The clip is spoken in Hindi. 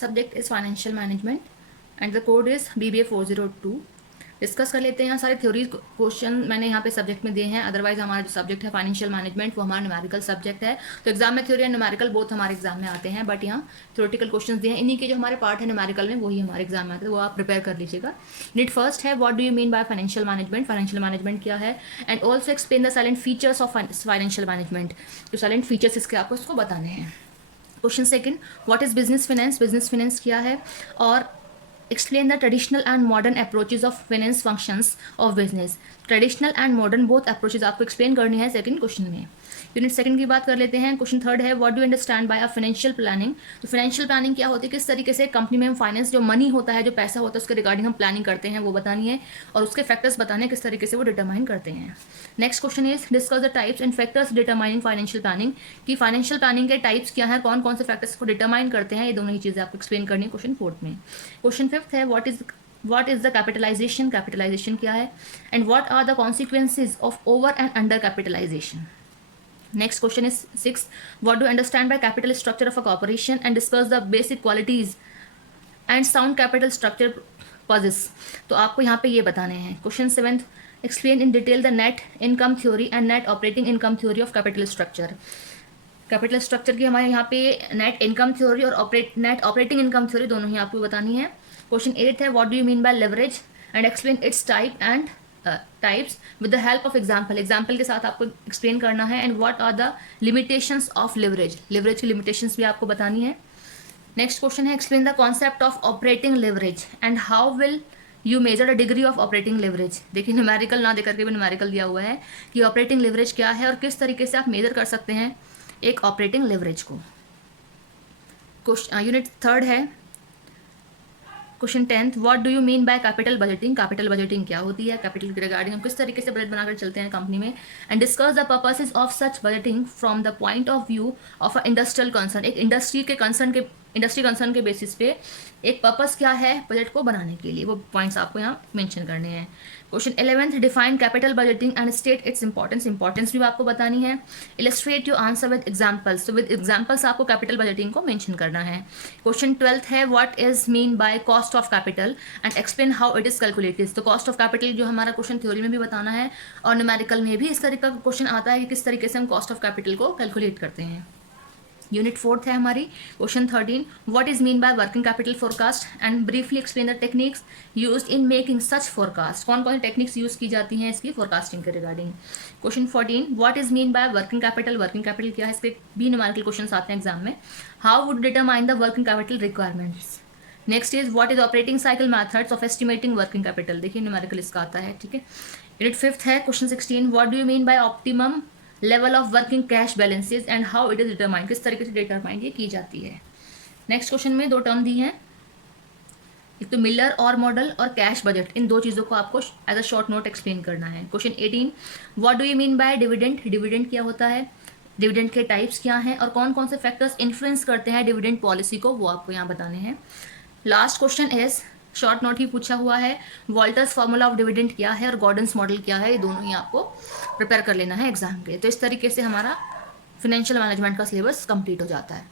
Subject is financial management and the code is BBA 402. Discuss कर लेते हैं। यहाँ सारे थ्योरी क्वेश्चन मैंने यहाँ पे सब्जेक्ट में दिए हैं। अदरवाइज हमारा जो सब्जेक्ट है फाइनेंशियल मैनेजमेंट वो हमारा न्यूमेरिकल सब्जेक्ट है। तो एग्जाम में थ्योरी एंड न्यूमेरिकल बोथ हमारे एग्जाम में आते हैं, बट यहाँ थ्योरेटिकल क्वेश्चन दिए हैं। इन्हीं के जो हमारे पार्ट है न्यूमेरिकल में वही हमारे एग्जाम में आते हैं, वो आप प्रिपेयर कर लीजिएगा। नीट फर्स्ट है what do you mean by financial management, financial management क्या है, and also explain the salient features of financial management, जो साइलेंट फीचर्स इसके आपको इसको बताने हैं। Question second, what is business finance, business finance क्या है, और explain the traditional and modern approaches of finance functions of business। Traditional and modern both approaches आपको एक्सप्लेन करनी है सेकंड क्वेश्चन में। यूनिट सेकंड की बात कर लेते हैं। क्वेश्चन थर्ड है what do understand by a financial planning. तो फाइनेंशियल प्लानिंग क्या होती है, किस तरीके से कंपनी में हम फाइनेंस जो मनी होता है, जो पैसा होता है, उसके रिगार्डिंग हम प्लानिंग करते हैं वो बतानी है, और उसके फैक्टर्स बताने हैं किस तरीके से वो डिटरमाइन करते हैं। Next question is discuss the types and factors determining financial planning, कि फाइनेंशियल प्लानिंग के टाइप्स क्या है, कौन कौन से फैक्टर्स को डिटरमाइन करते हैं, ये दोनों ही चीज़ें आपको एक्सप्लेन करनी है क्वेश्चन फोर्थ में। क्वेश्चन फिफ्थ है what is the capitalization, capitalization क्या है, and what are the consequences of over and under capitalization। Next question is sixth, what do you understand by capital structure of a corporation and discuss the basic qualities and sound capital structure possess। तो आपको यहाँ पे ये बताने हैं। Question seventh, explain in detail the net income theory and net operating income theory of capital structure। Capital structure की हमारे यहाँ पे नेट इनकम थ्योरी और नेट ऑपरेटिंग इनकम थ्योरी दोनों ही आपको बतानी है। क्वेश्चन एट है what do you mean by leverage and explain its type and types with the help of example, example के साथ आपको एक्सप्लेन करना है। And what are the limitations of leverage, leverage की लिमिटेशंस भी आपको बतानी है। नेक्स्ट क्वेश्चन है explain the concept of operating leverage and how will you measure the degree of operating leverage. देखिए न्यूमेरिकल ना देकर के भी न्यूमेरिकल दिया हुआ है कि ऑपरेटिंग लेवरेज क्या है और किस तरीके से आप मेजर कर सकते हैं एक ऑपरेटिंग लेवरेज को। यूनिट थर्ड है question tenth, what do you mean by capital budgeting, capital budgeting क्या होती है, कैपिटल के रिगार्डिंग हम किस तरीके से बजट बनाकर चलते हैं कंपनी में। And discuss the purposes of such budgeting from the point of view of a industrial concern, एक इंडस्ट्री कंसर्न के बेसिस पे एक पर्पस क्या है बजट को बनाने के लिए, वो पॉइंट्स आपको यहाँ मेंशन करने हैं। Question 11th, define capital budgeting and state its importance भी आपको बतानी है। Illustrate your answer with examples, तो विद एग्जांपल्स आपको कैपिटल बजटिंग को मेंशन करना है। क्वेश्चन 12th है what is mean by cost of capital and explain how it is calculated. तो कॉस्ट ऑफ कैपिटल जो हमारा क्वेश्चन थ्योरी में भी बताना है और न्यूमेरिकल में भी इस तरीके का क्वेश्चन आता है कि किस तरीके से हम कॉस्ट ऑफ कैपिटल को कैलकुलेट करते हैं। यूनिट फोर्थ है हमारी। Question 13, what is mean by working capital forecast and briefly explain the techniques used in making such forecast, कौन कौन सी टेक्निक्स यूज की जाती हैं इसकी फोरकास्टिंग के regarding. Question 14, what is mean by working capital, working capital क्या है, इसके भी न्यूमेरिकल क्वेश्चन आते हैं एग्जाम में। How would determine the working capital requirements. Next is what is operating cycle methods of estimating working capital, देखिए न्यूमेरिकल इसका आता है, ठीक है। यूनिट फिफ्थ है question 16, what do you mean bye optimum level of working cash balances and how it is determine, किस तरीके से डिटरमाइन ये की जाती है। नेक्स्ट क्वेश्चन में दो टर्म दी हैं, एक तो मिलर और मॉडल और कैश बजट, इन दो चीज़ों को आपको as a short note explain करना है। Question 18, what do you mean by dividend, dividend क्या होता है, डिविडेंड के टाइप्स क्या हैं और कौन कौन से फैक्टर्स इन्फ्लुएंस करते हैं डिविडेंड पॉलिसी को, वो आपको यहाँ बताने हैं। Last question is short note ही पूछा हुआ है, वॉल्टर्स फार्मूला ऑफ डिविडेंड क्या है और गॉर्डन्स मॉडल क्या है, ये दोनों ही आपको प्रिपेयर कर लेना है एग्जाम के। तो इस तरीके से हमारा फाइनेंशियल मैनेजमेंट का सिलेबस कंप्लीट हो जाता है।